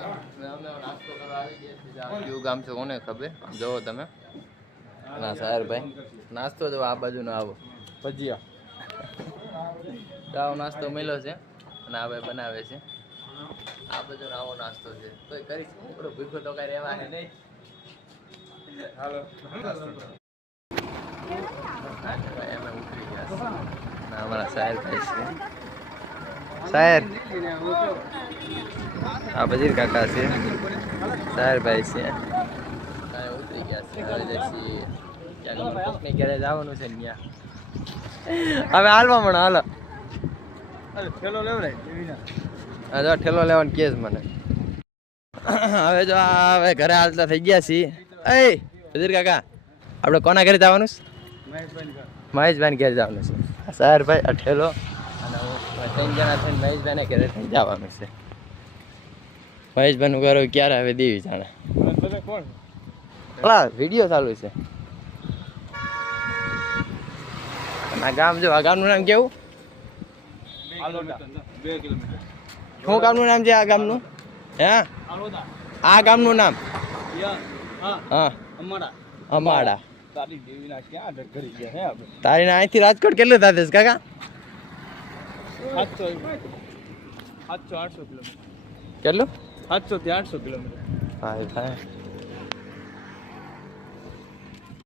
નાસ્તો કરવા આવી ગયા કયું ગામ છે કોને ખબર જોવો તમે ના સાહેરભાઈ નાસ્તો જો આ બાજુ નો આવો ભજીયા આવો નાસ્તો મળ્યો છે અને આ ભાઈ બનાવે છે આ બાજુ આવો નાસ્તો છે તો કરીશ ભૂખો તો કઈ રહેવા હે નહીં હાલો અમે ઉતરી ગયા ના અમારા સાહેરભાઈ છે સાહેર આ બજીર કાકા છે સાહેરભાઈ છે ઉતરી ગયા છે ઘરે જઈશું ક્યાંક કોકની ઘરે જવાનું છે ત્યાં હવે હાલવા મને હાલો ઠેલો લેવડાય જો ઠેલો લેવાનું કેસ મને હવે જો હવે ઘરે હાલતા થઈ ગયા છીએ એ બજીર કાકા આપણે કોના ઘરે જવાનું છે મહેશભાઈ ઘરે જવાનું છે સાહેરભાઈ આ ઠેલો અને ત્રણ જણા થઈને મહેશભાઈને ઘરે થઈ જવાનું છે મહેશભાઈનું ઘર ક્યારે આવે દેવી જાણે હા વિડીયો ચાલુ છે આ ગામ જો આ ગામનું નામ કેવું શું ગામનું નામ છે આ ગામનું હે આ ગામનું નામ હા અમાડા તારી ના અહીંથી રાજકોટ કેટલું થાય છે કાકા 700-800 કિલોમીટર કેટલું 700 થી 800 કિલોમીટર હા થાય